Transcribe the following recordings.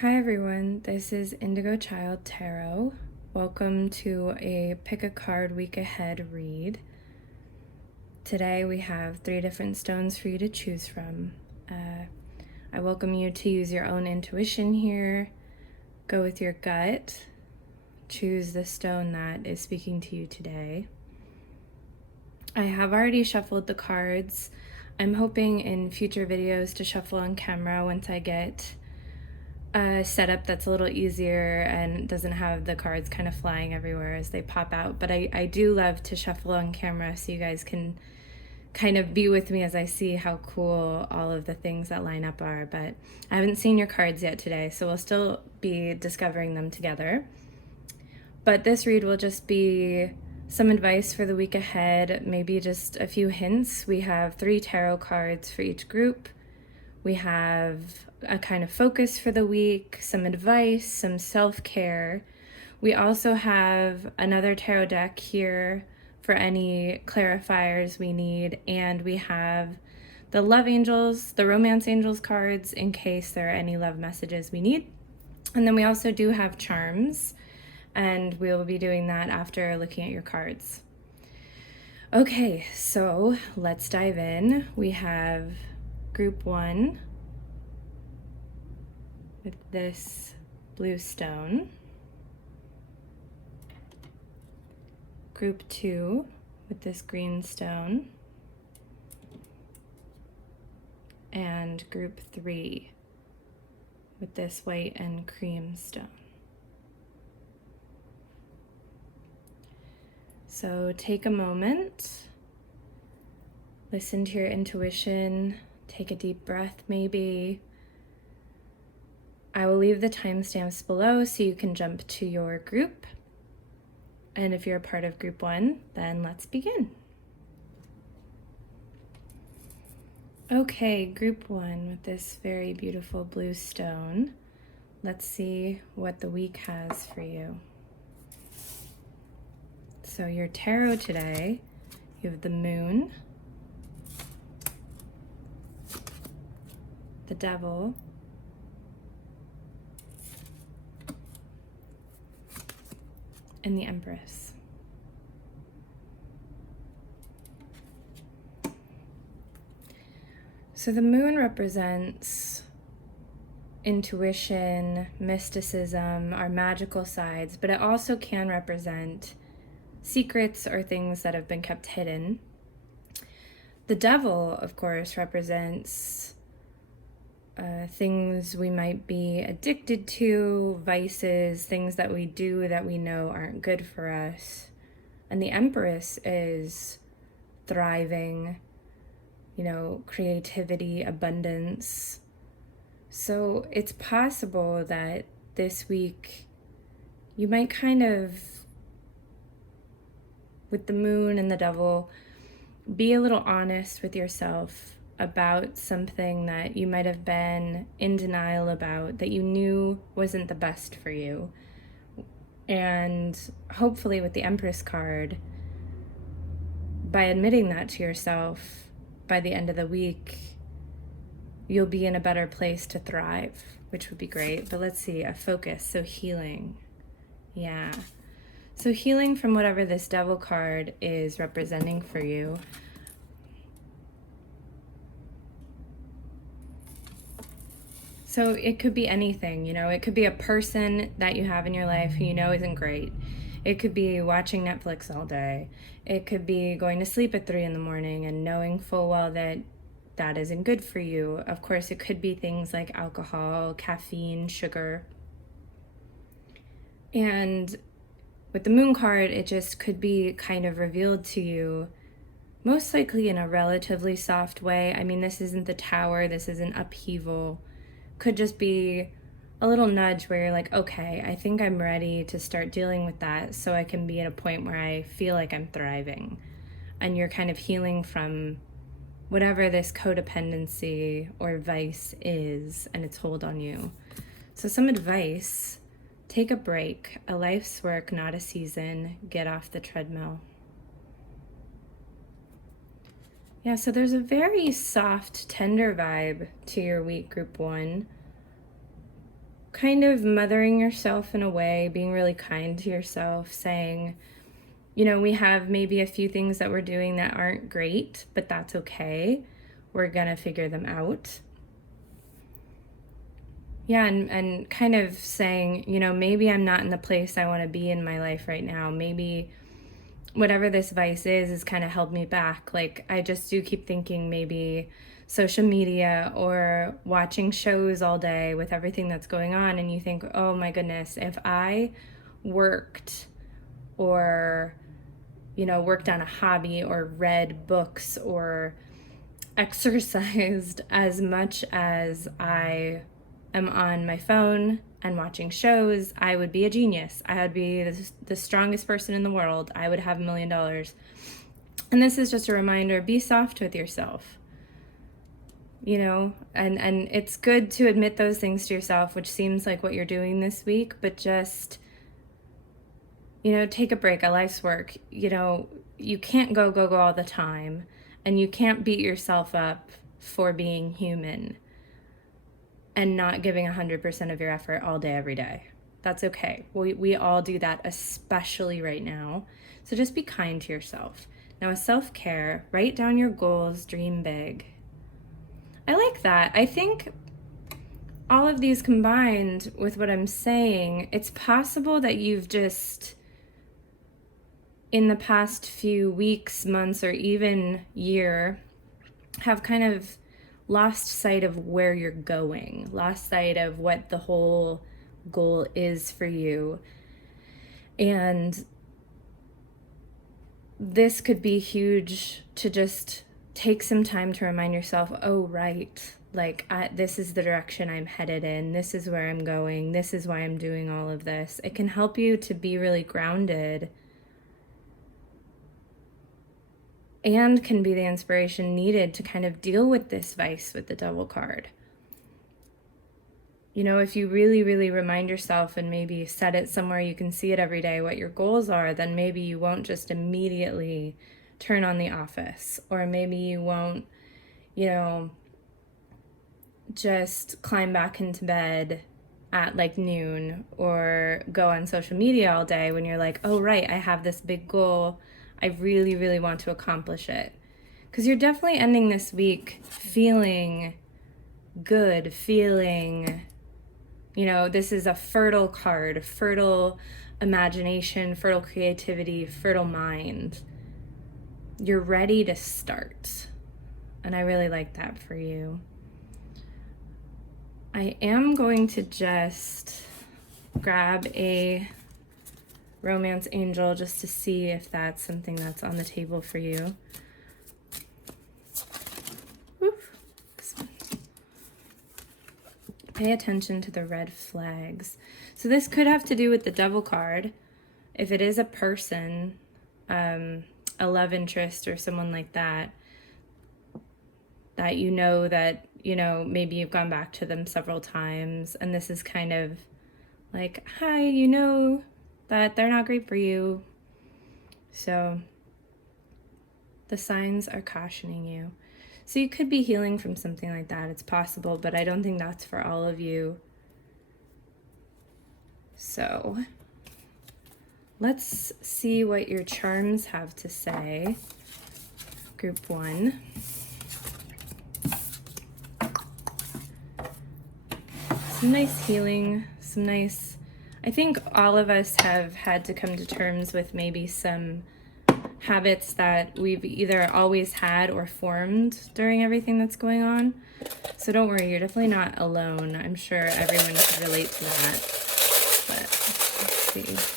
Hi everyone, this is Indigo Child Tarot. Welcome to a Pick a Card Week Ahead read. Today we have 3 different stones for you to choose from. I welcome you to use your own intuition here. Go with your gut. Choose the stone that is speaking to you today. I have already shuffled the cards. I'm hoping in future videos to shuffle on camera once I get a setup that's a little easier and doesn't have the cards kind of flying everywhere as they pop out. But I do love to shuffle on camera so you guys can kind of be with me as I see how cool all of the things that line up are. But I haven't seen your cards yet today, so we'll still be discovering them together. But this read will just be some advice for the week ahead, maybe just a few hints. We have 3 tarot cards for each group. We have a kind of focus for the week, some advice, some self-care. We also have another tarot deck here for any clarifiers we need, and we have the love angels, the romance angels cards in case there are any love messages we need. And then we also do have charms, and we'll be doing that after looking at your cards. Okay, so let's dive in. We have group 1 with this blue stone, group 2 with this green stone, and group 3 with this white and cream stone. So take a moment, listen to your intuition, take a deep breath maybe. I will leave the timestamps below so you can jump to your group. And if you're a part of group 1, then let's begin. Okay, group 1 with this very beautiful blue stone. Let's see what the week has for you. So your tarot today, you have the moon, the devil, and the Empress. So the moon represents intuition, mysticism, our magical sides, but it also can represent secrets or things that have been kept hidden. The devil, of course, represents things we might be addicted to, vices, things that we do that we know aren't good for us. And the Empress is thriving, creativity, abundance. So it's possible that this week you might kind of, with the moon and the devil, be a little honest with yourself about something that you might have been in denial about, that you knew wasn't the best for you. And hopefully with the Empress card, by admitting that to yourself, by the end of the week, you'll be in a better place to thrive, which would be great. But let's see, a focus, so healing. Yeah. So healing from whatever this devil card is representing for you. So it could be anything, it could be a person that you have in your life who you know isn't great. It could be watching Netflix all day. It could be going to sleep at 3 in the morning and knowing full well that that isn't good for you. Of course, it could be things like alcohol, caffeine, sugar. And with the moon card, it just could be kind of revealed to you, most likely in a relatively soft way. I mean, this isn't the tower, this isn't upheaval. Could just be a little nudge where you're like, okay, I think I'm ready to start dealing with that so I can be at a point where I feel like I'm thriving. And you're kind of healing from whatever this codependency or vice is and its hold on you. So some advice: take a break. A life's work, not a season. Get off the treadmill. Yeah, so there's a very soft, tender vibe to your week, group 1. kind of mothering yourself in a way, being really kind to yourself, saying, you know, we have maybe a few things that we're doing that aren't great, but that's okay. We're gonna figure them out. Yeah, and kind of saying, you know, maybe I'm not in the place I want to be in my life right now. Maybe whatever this vice is kind of held me back. Like, I just do keep thinking maybe social media or watching shows all day with everything that's going on, and you think, oh my goodness, if I worked or, you know, worked on a hobby or read books or exercised as much as I am on my phone and watching shows, I would be a genius. I would be the strongest person in the world. I would have $1 million. And this is just a reminder, be soft with yourself. You know, and it's good to admit those things to yourself, which seems like what you're doing this week, but just, you know, take a break. A life's work. You know, you can't go all the time, and you can't beat yourself up for being human and not giving 100% of your effort all day, every day. That's okay. We all do that, especially right now. So just be kind to yourself. Now, with self-care, write down your goals, dream big. I like that. I think all of these combined with what I'm saying, it's possible that you've just, in the past few weeks, months, or even year, have kind of lost sight of where you're going, lost sight of what the whole goal is for you. And this could be huge to just take some time to remind yourself, oh, right, like this is the direction I'm headed in. This is where I'm going. This is why I'm doing all of this. It can help you to be really grounded and can be the inspiration needed to kind of deal with this vice with the Devil card. You know, if you really, really remind yourself and maybe set it somewhere you can see it every day, what your goals are, then maybe you won't just immediately turn on the office, or maybe you won't, you know, just climb back into bed at like noon or go on social media all day when you're like, oh, right, I have this big goal. I really, really want to accomplish it. Because you're definitely ending this week feeling good, feeling, you know, this is a fertile card, fertile imagination, fertile creativity, fertile mind. You're ready to start. And I really like that for you. I am going to just grab a romance angel just to see if that's something that's on the table for you. Oof. Pay attention to the red flags. So this could have to do with the Devil card. If it is a person, a love interest or someone like that, that you know that, you know, maybe you've gone back to them several times, and this is kind of like, hi, you know that they're not great for you. So the signs are cautioning you. So you could be healing from something like that. It's possible, but I don't think that's for all of you. So let's see what your charms have to say. Group 1. Some nice healing, some nice, I think all of us have had to come to terms with maybe some habits that we've either always had or formed during everything that's going on. So don't worry, you're definitely not alone. I'm sure everyone can relate to that. But let's see.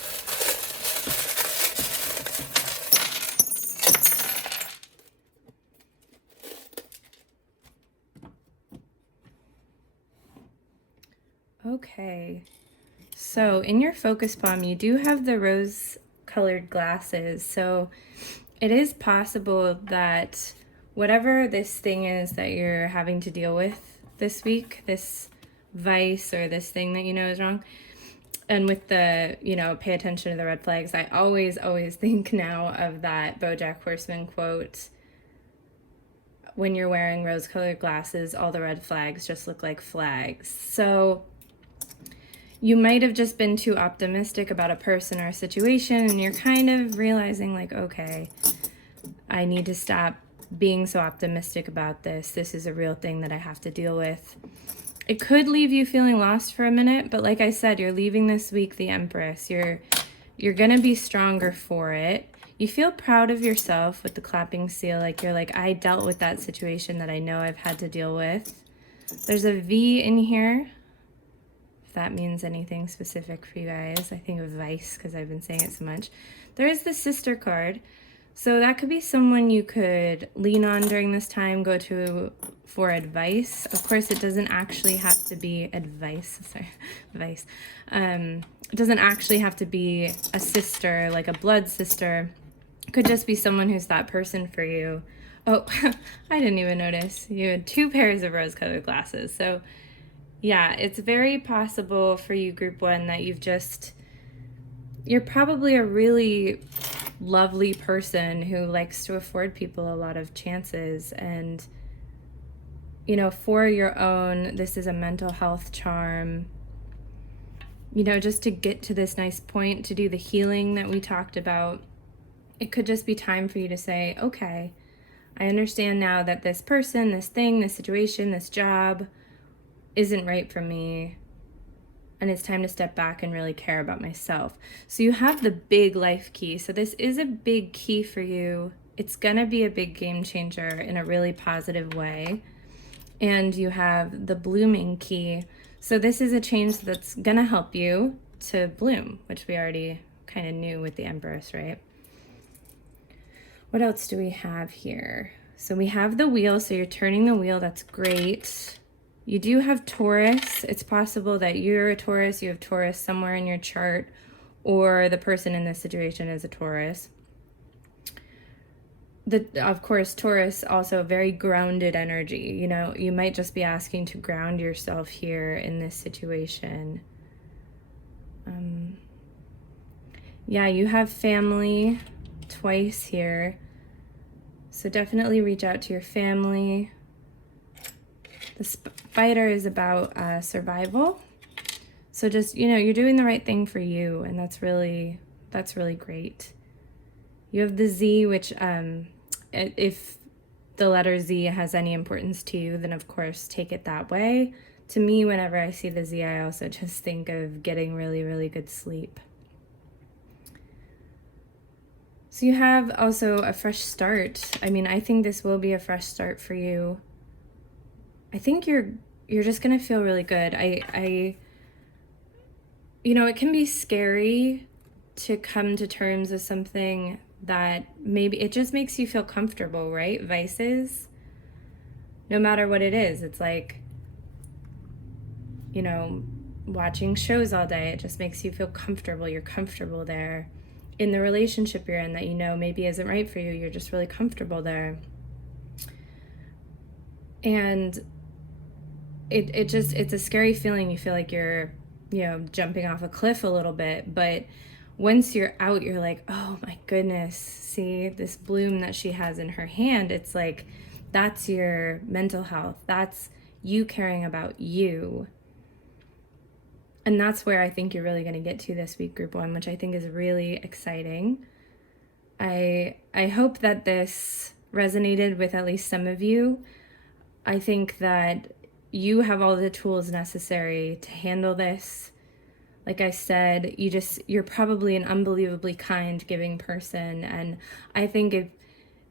Okay, so in your focus palm, you do have the rose-colored glasses. So it is possible that whatever this thing is that you're having to deal with this week, this vice or this thing that you know is wrong, and with the, you know, pay attention to the red flags, I always think now of that BoJack Horseman quote, when you're wearing rose-colored glasses, all the red flags just look like flags. So you might have just been too optimistic about a person or a situation, and you're kind of realizing like, okay, I need to stop being so optimistic about this. This is a real thing that I have to deal with. It could leave you feeling lost for a minute, but like I said, you're leaving this week the Empress. You're gonna be stronger for it. You feel proud of yourself with the clapping seal, like you're like, I dealt with that situation that I know I've had to deal with. There's a V in here, if that means anything specific for you guys. I think of Vice because I've been saying it so much. There is the Sister card. So that could be someone you could lean on during this time, go to for advice. Of course, it doesn't actually have to be advice. Sorry, advice. It doesn't actually have to be a sister, like a blood sister. It could just be someone who's that person for you. Oh, I didn't even notice. You had 2 pairs of rose-colored glasses. So yeah, it's very possible for you, Group 1, that you're probably a really lovely person who likes to afford people a lot of chances. And, you know, for your own, this is a mental health charm. You know, just to get to this nice point, to do the healing that we talked about, it could just be time for you to say, okay, I understand now that this person, this thing, this situation, this job isn't right for me. And it's time to step back and really care about myself. So you have the big life key. So this is a big key for you. It's gonna be a big game changer in a really positive way. And you have the blooming key. So this is a change that's gonna help you to bloom, which we already kind of knew with the Empress, right? What else do we have here? So we have the wheel. So you're turning the wheel. That's great. You do have Taurus. It's possible that you're a Taurus, you have Taurus somewhere in your chart, or the person in this situation is a Taurus. Of course, Taurus also very grounded energy. You know, you might just be asking to ground yourself here in this situation. Yeah, you have family twice here. So definitely reach out to your family. The spider is about survival. So just, you know, you're doing the right thing for you, and that's really great. You have the Z, which if the letter Z has any importance to you, then of course take it that way. To me, whenever I see the Z, I also just think of getting really, really good sleep. So you have also a fresh start. I mean, I think this will be a fresh start for you. I think you're just gonna feel really good. You know, it can be scary to come to terms with something that maybe it just makes you feel comfortable, right? Vices, no matter what it is, it's like, you know, watching shows all day, it just makes you feel comfortable. You're comfortable there. In the relationship you're in that you know maybe isn't right for you, you're just really comfortable there. And it's a scary feeling. You feel like you're, you know, jumping off a cliff a little bit, but once you're out, you're like, oh my goodness, see this bloom that she has in her hand. It's like, that's your mental health. That's you caring about you. And that's where I think you're really going to get to this week, Group 1, which I think is really exciting. I hope that this resonated with at least some of you. I think that you have all the tools necessary to handle this. Like I said, you're probably an unbelievably kind, giving person. And I think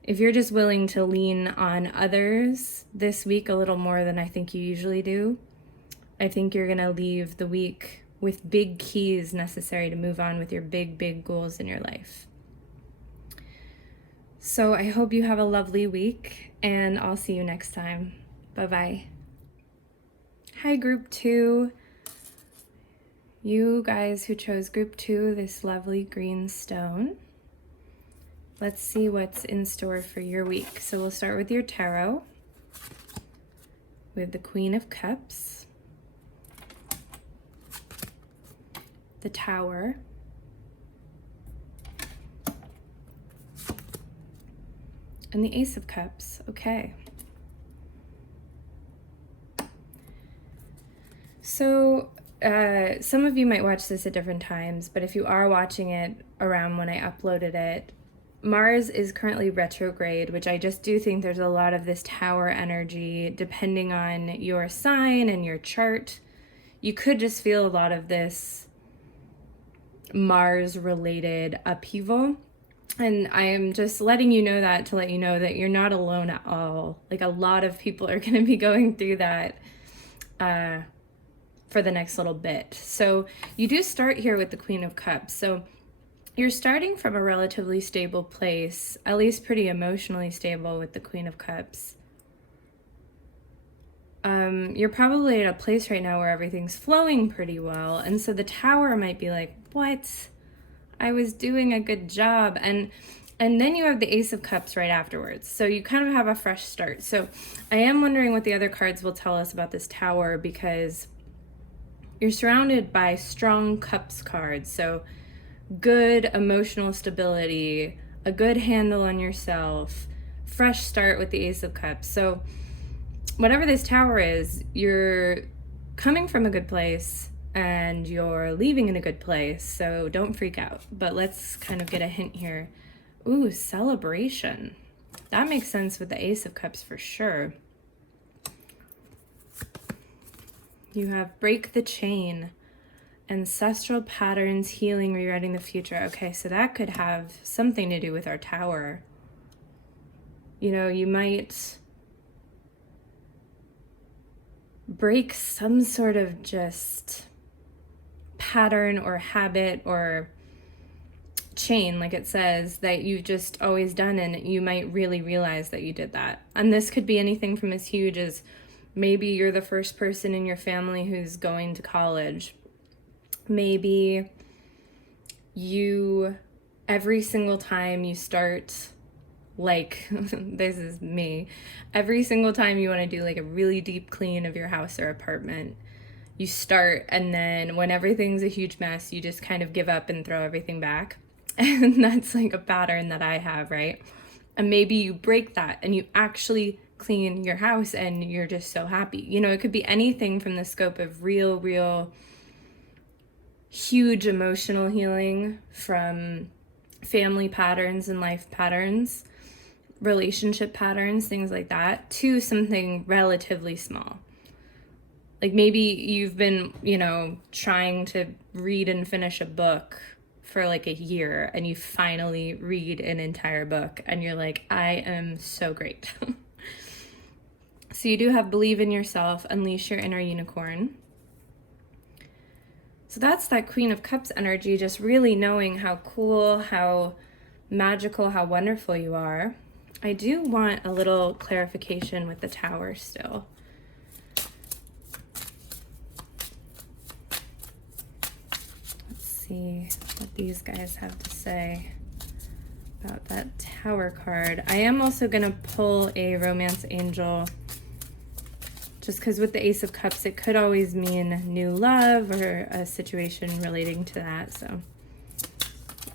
if you're just willing to lean on others this week a little more than I think you usually do, I think you're gonna leave the week with big keys necessary to move on with your big, big goals in your life. So I hope you have a lovely week, and I'll see you next time. Bye-bye. Hi, Group 2. You guys who chose Group 2, this lovely green stone. Let's see what's in store for your week. So we'll start with your tarot. We have the Queen of Cups, the Tower, and the Ace of Cups. Okay. So some of you might watch this at different times, but if you are watching it around when I uploaded it, Mars is currently retrograde, which I just do think there's a lot of this tower energy depending on your sign and your chart. You could just feel a lot of this Mars-related upheaval. And I am just letting you know that to let you know that you're not alone at all. Like, a lot of people are going to be going through that for the next little bit. So you do start here with the Queen of Cups. So you're starting from a relatively stable place, at least pretty emotionally stable with the Queen of Cups. You're probably at a place right now where everything's flowing pretty well. And so the Tower might be like, what? I was doing a good job. And then you have the Ace of Cups right afterwards. So you kind of have a fresh start. So I am wondering what the other cards will tell us about this Tower, because you're surrounded by strong Cups cards. So good emotional stability, a good handle on yourself, fresh start with the Ace of Cups. So whatever this Tower is, you're coming from a good place and you're leaving in a good place, so don't freak out. But let's kind of get a hint here. Ooh, celebration. That makes sense with the Ace of Cups for sure. You have break the chain, ancestral patterns, healing, rewriting the future. Okay, so that could have something to do with our Tower. You know, you might break some sort of just pattern or habit or chain, like it says, that you've just always done, and you might really realize that you did that. And this could be anything from as huge as maybe you're the first person in your family who's going to college. Maybe you, every single time you start, like, this is me, every single time you want to do like a really deep clean of your house or apartment, you start, and then when everything's a huge mess, you just kind of give up and throw everything back. And that's like a pattern that I have, right? And maybe you break that and you actually clean your house and you're just so happy. You know, it could be anything from the scope of real huge emotional healing from family patterns and life patterns, relationship patterns, things like that, to something relatively small. Like maybe you've been, you know, trying to read and finish a book for like a year, and you finally read an entire book and you're like, I am so great. So you do have believe in yourself, unleash your inner unicorn. So that's that Queen of Cups energy, just really knowing how cool, how magical, how wonderful you are. I do want a little clarification with the Tower still. Let's see what these guys have to say about that Tower card. I am also going to pull a Romance Angel, just because with the Ace of Cups, it could always mean new love or a situation relating to that. So,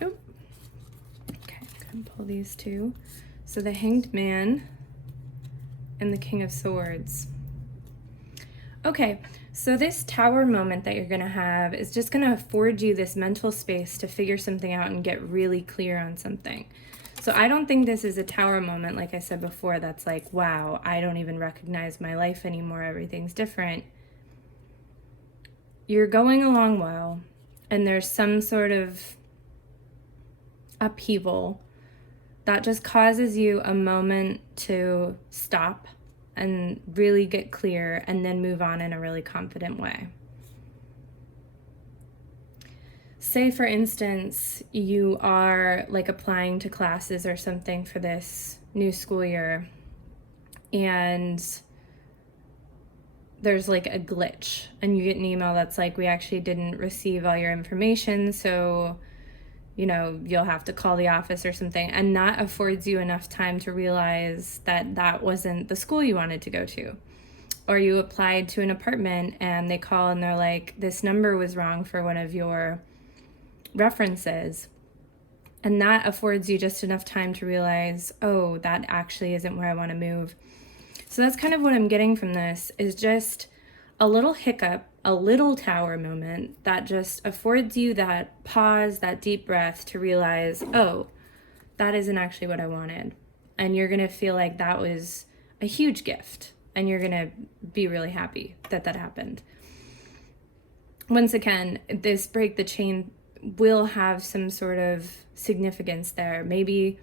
okay, I'm going to pull these two. So the Hanged Man and the King of Swords. Okay, so this Tower moment that you're going to have is just going to afford you this mental space to figure something out and get really clear on something. So I don't think this is a Tower moment, like I said before, that's like, wow, I don't even recognize my life anymore, everything's different. You're going along well, and there's some sort of upheaval that just causes you a moment to stop and really get clear and then move on in a really confident way. Say, for instance, you are like applying to classes or something for this new school year, and there's like a glitch, and you get an email that's like, we actually didn't receive all your information, so, you know, you'll have to call the office or something, and that affords you enough time to realize that that wasn't the school you wanted to go to. Or you applied to an apartment and they call and they're like, this number was wrong for one of your references, and that affords you just enough time to realize, oh, that actually isn't where I want to move. So that's kind of what I'm getting from this, is just a little hiccup, a little tower moment that just affords you that pause, that deep breath to realize, oh, that isn't actually what I wanted. And you're going to feel like that was a huge gift. And you're going to be really happy that that happened. Once again, this break the chain will have some sort of significance there. Maybe,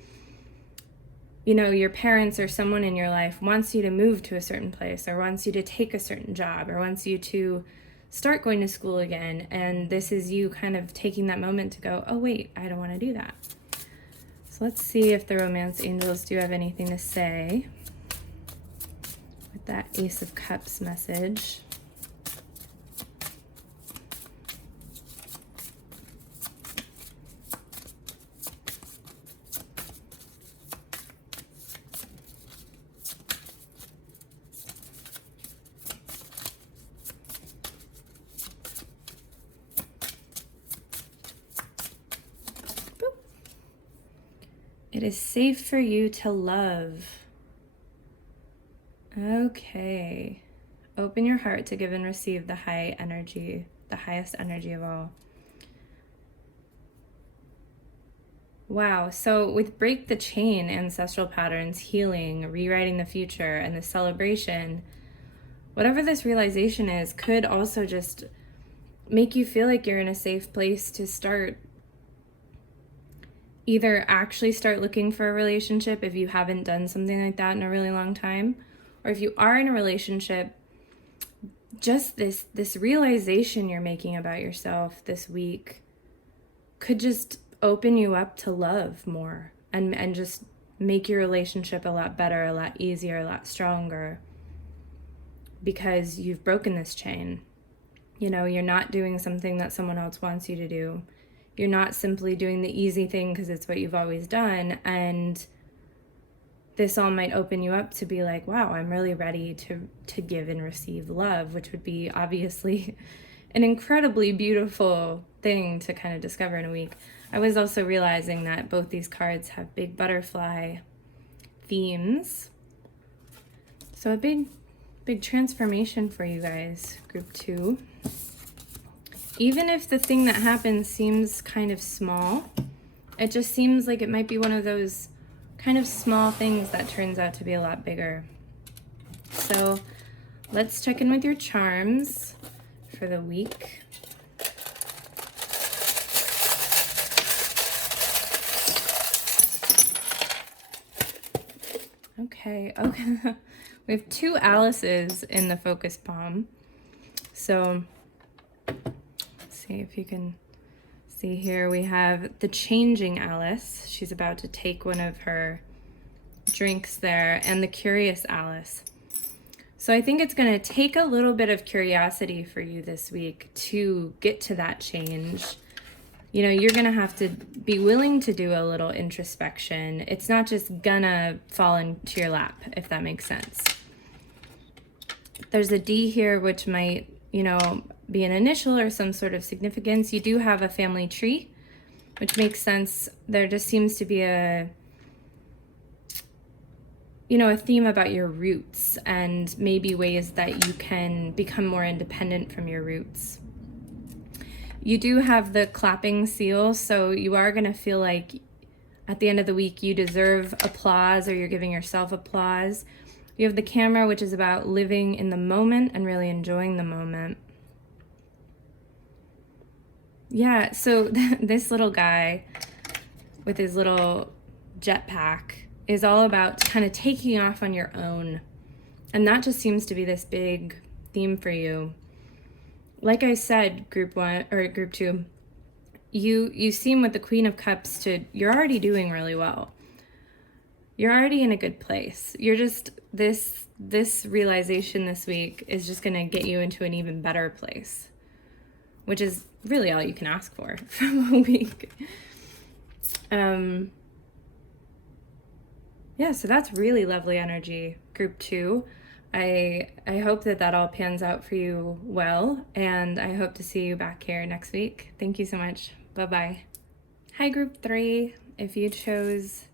you know, your parents or someone in your life wants you to move to a certain place, or wants you to take a certain job, or wants you to start going to school again. And this is you kind of taking that moment to go, oh, wait, I don't want to do that. So let's see if the romance angels do have anything to say with that Ace of Cups message. It is safe for you to love. Okay. Open your heart to give and receive the high energy, the highest energy of all. Wow. So with break the chain, ancestral patterns, healing, rewriting the future, and the celebration, whatever this realization is could also just make you feel like you're in a safe place to start. Either actually start looking for a relationship if you haven't done something like that in a really long time, or if you are in a relationship, just this realization you're making about yourself this week could just open you up to love more and just make your relationship a lot better, a lot easier, a lot stronger, because you've broken this chain. You know, you're not doing something that someone else wants you to do. You're not simply doing the easy thing because it's what you've always done. And this all might open you up to be like, wow, I'm really ready to give and receive love, which would be obviously an incredibly beautiful thing to kind of discover in a week. I was also realizing that both these cards have big butterfly themes. So a big transformation for you guys, group 2. Even if the thing that happens seems kind of small, it just seems like it might be one of those kind of small things that turns out to be a lot bigger. So let's check in with your charms for the week. Okay. We have 2 Alices in the focus palm. So see if you can see here. We have the changing Alice. She's about to take one of her drinks there, and the curious Alice. So I think it's going to take a little bit of curiosity for you this week to get to that change. You know, you're going to have to be willing to do a little introspection. It's not just gonna fall into your lap, if that makes sense. There's a D here, which might, you know, be an initial or some sort of significance. You do have a family tree, which makes sense. There just seems to be a theme about your roots and maybe ways that you can become more independent from your roots. You do have the clapping seal, so you are going to feel like at the end of the week you deserve applause, or you're giving yourself applause. You have the camera, which is about living in the moment and really enjoying the moment. Yeah, so this little guy with his little jetpack is all about kind of taking off on your own. And that just seems to be this big theme for you. Like I said, group 1 or group 2, you seem with the Queen of Cups you're already doing really well. You're already in a good place. You're just, this realization this week is just going to get you into an even better place, which is really all you can ask for from a week. Yeah, so that's really lovely energy, group 2. I hope that all pans out for you well, and I hope to see you back here next week. Thank you so much. Bye-bye. Hi, group 3. If you chose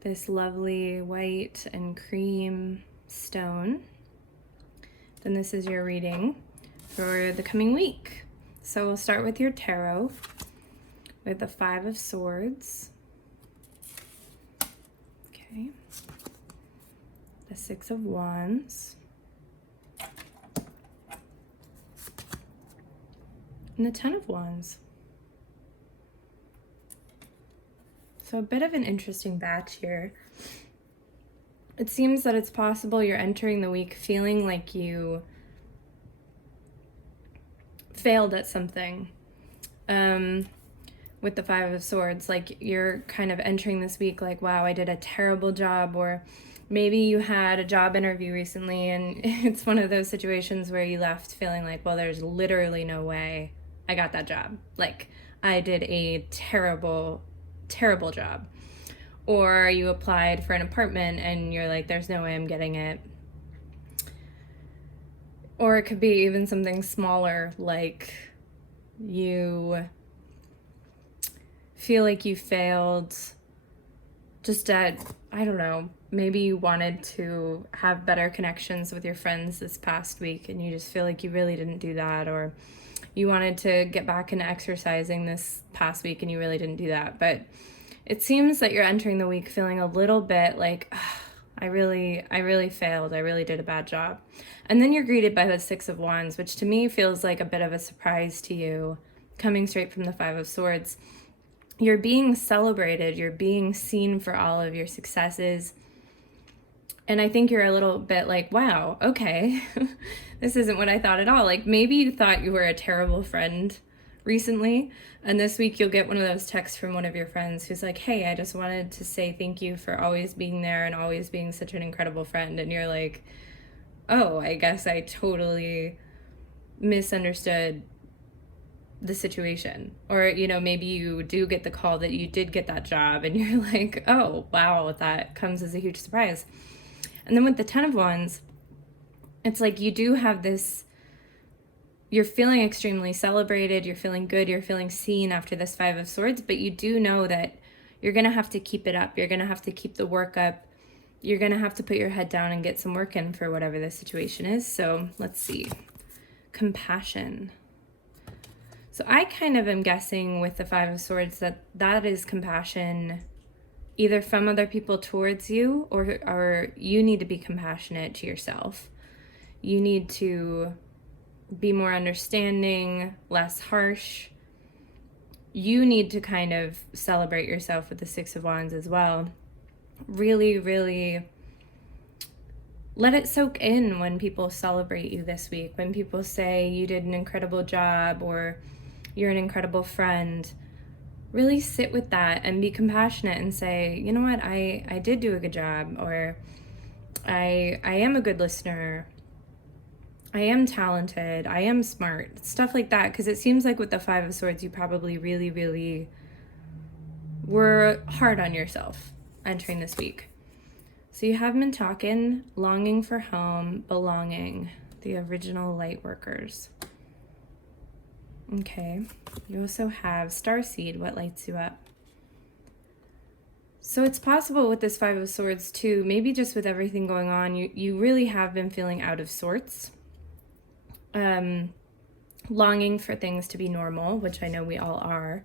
this lovely white and cream stone, then this is your reading. for the coming week. So we'll start with your tarot with the 5 of Swords. Okay. The 6 of Wands. And the 10 of Wands. So a bit of an interesting batch here. It seems that it's possible you're entering the week feeling like you failed at something. With the 5 of Swords, like you're kind of entering this week like, wow, I did a terrible job. Or maybe you had a job interview recently and it's one of those situations where you left feeling like, well, there's literally no way I got that job. Like I did a terrible job. Or you applied for an apartment and you're like, there's no way I'm getting it. Or it could be even something smaller, like you feel like you failed just at, I don't know, maybe you wanted to have better connections with your friends this past week and you just feel like you really didn't do that. Or you wanted to get back into exercising this past week and you really didn't do that. But it seems that you're entering the week feeling a little bit like, I really failed. I really did a bad job. And then you're greeted by the 6 of Wands, which to me feels like a bit of a surprise to you, coming straight from the 5 of Swords. You're being celebrated. You're being seen for all of your successes. And I think you're a little bit like, wow, okay, this isn't what I thought at all. Like maybe you thought you were a terrible friend recently, and this week you'll get one of those texts from one of your friends who's like, hey, I just wanted to say thank you for always being there and always being such an incredible friend. And you're like, oh, I guess I totally misunderstood the situation. Or, you know, maybe you do get the call that you did get that job and you're like, oh, wow, that comes as a huge surprise. And then with the 10 of Wands, it's like you do have this, you're feeling extremely celebrated, you're feeling good, you're feeling seen after this 5 of Swords, but you do know that you're going to have to keep it up. You're going to have to keep the work up. You're going to have to put your head down and get some work in for whatever the situation is. So let's see. Compassion. So I kind of am guessing with the 5 of Swords that is compassion either from other people towards you, or you need to be compassionate to yourself. You need to be more understanding, less harsh. You need to kind of celebrate yourself with the 6 of Wands as well. Really, really let it soak in when people celebrate you this week, when people say you did an incredible job or you're an incredible friend. Really sit with that and be compassionate and say, you know what, I did do a good job, or I am a good listener, I am talented, I am smart, stuff like that. Because it seems like with the 5 of Swords, you probably really, really were hard on yourself entering this week. So you have been talking, longing for home, belonging, the original light workers. Okay, you also have Starseed, what lights you up? So it's possible with this 5 of Swords too, maybe just with everything going on, you really have been feeling out of sorts. Longing for things to be normal, which I know we all are.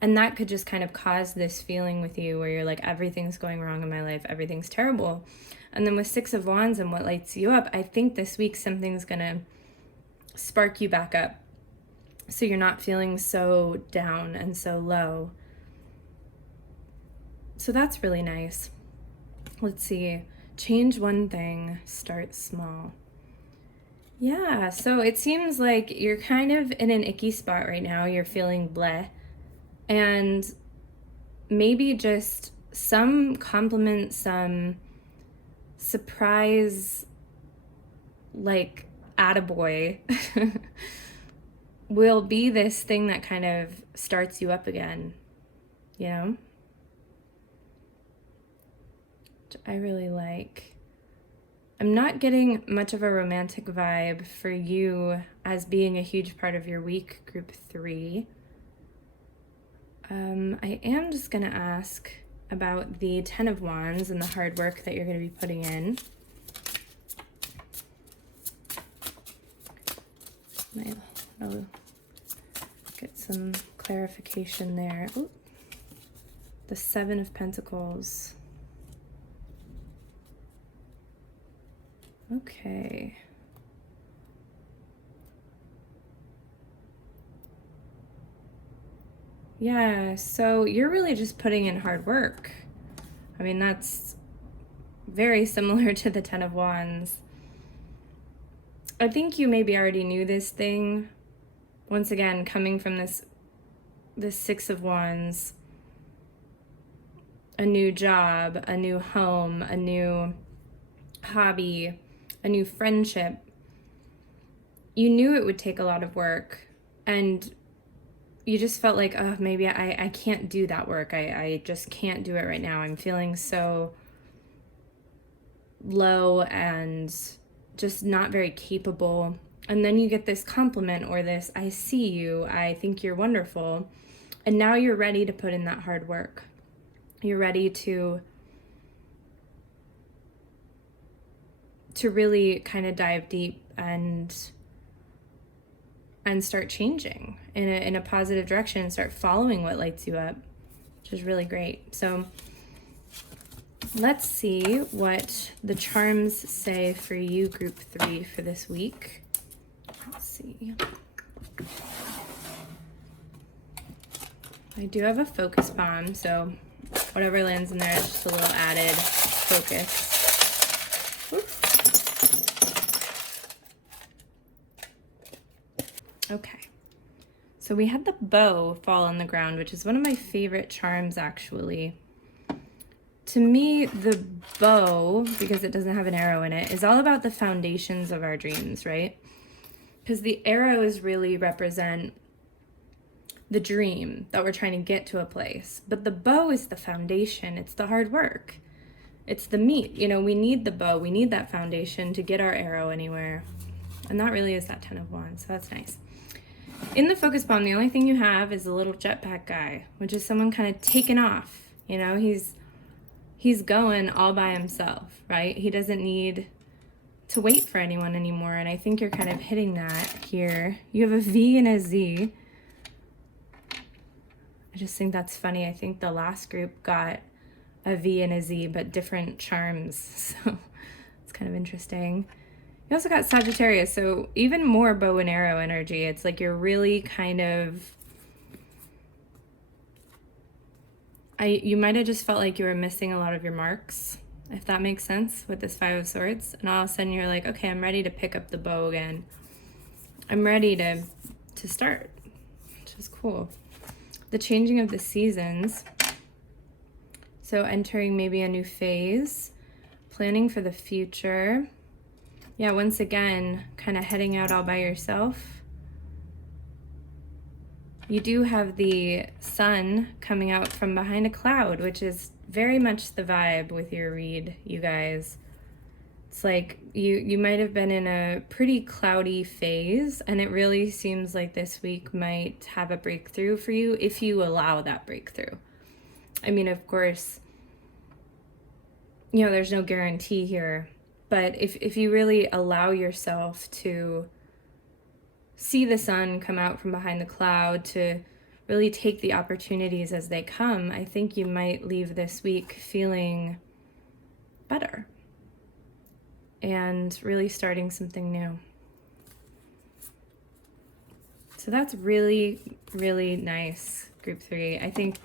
And that could just kind of cause this feeling with you where you're like, everything's going wrong in my life, everything's terrible. And then with 6 of Wands and what lights you up, I think this week something's gonna spark you back up. So you're not feeling so down and so low. So that's really nice. Let's see. Change one thing, start small. Yeah, so it seems like you're kind of in an icky spot right now. You're feeling bleh. And maybe just some compliment, some surprise, like attaboy will be this thing that kind of starts you up again, you know? Which I really like. I'm not getting much of a romantic vibe for you as being a huge part of your week, group 3. I am just going to ask about the 10 of Wands and the hard work that you're going to be putting in. So get some clarification there. Ooh, the Seven of Pentacles. Okay. Yeah, so you're really just putting in hard work. I mean, that's very similar to the Ten of Wands. I think you maybe already knew this thing. Once again, coming from this Six of Wands, a new job, a new home, a new hobby, a new friendship. You knew it would take a lot of work, and you just felt like, oh, maybe I can't do that work. I just can't do it right now. I'm feeling so low and just not very capable. And then you get this compliment or this, I see you, I think you're wonderful. And now you're ready to put in that hard work. You're ready to really kind of dive deep and start changing in a positive direction and start following what lights you up, which is really great. So let's see what the charms say for you, group 3, for this week. Let's see. I do have a focus bomb, so whatever lands in there is just a little added focus. Okay, so we had the bow fall on the ground, which is one of my favorite charms, actually. To me, the bow, because it doesn't have an arrow in it, is all about the foundations of our dreams, right? Because the arrows really represent the dream that we're trying to get to a place. But the bow is the foundation. It's the hard work. It's the meat. You know, we need the bow. We need that foundation to get our arrow anywhere. And that really is that Ten of Wands, so that's nice. In the focus bomb, the only thing you have is a little jetpack guy, which is someone kind of taken off. You know, he's going all by himself, right? He doesn't need to wait for anyone anymore, and I think you're kind of hitting that here. You have a V and a Z. I just think that's funny. I think the last group got a V and a Z, but different charms, so it's kind of interesting. You also got Sagittarius, so even more bow and arrow energy. It's like you're really kind of... you might have just felt like you were missing a lot of your marks, if that makes sense, with this Five of Swords. And all of a sudden you're like, okay, I'm ready to pick up the bow again. I'm ready to start, which is cool. The changing of the seasons. So entering maybe a new phase, planning for the future. Yeah, once again, kind of heading out all by yourself. You do have the sun coming out from behind a cloud, which is very much the vibe with your read, you guys. It's like you might have been in a pretty cloudy phase, and it really seems like this week might have a breakthrough for you if you allow that breakthrough. I mean, of course, you know, there's no guarantee here, but if you really allow yourself to see the sun come out from behind the cloud, to really take the opportunities as they come, I think you might leave this week feeling better and really starting something new. So that's really, really nice, group 3. I think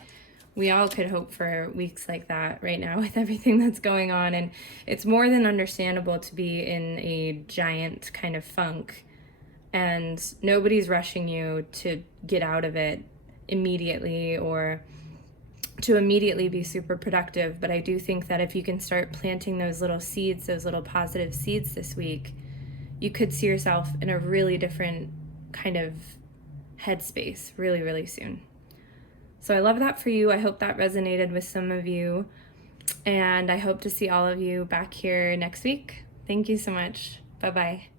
we all could hope for weeks like that right now with everything that's going on. And it's more than understandable to be in a giant kind of funk. And nobody's rushing you to get out of it immediately or to immediately be super productive. But I do think that if you can start planting those little seeds, those little positive seeds this week, you could see yourself in a really different kind of headspace really, really soon. So I love that for you. I hope that resonated with some of you. And I hope to see all of you back here next week. Thank you so much. Bye-bye.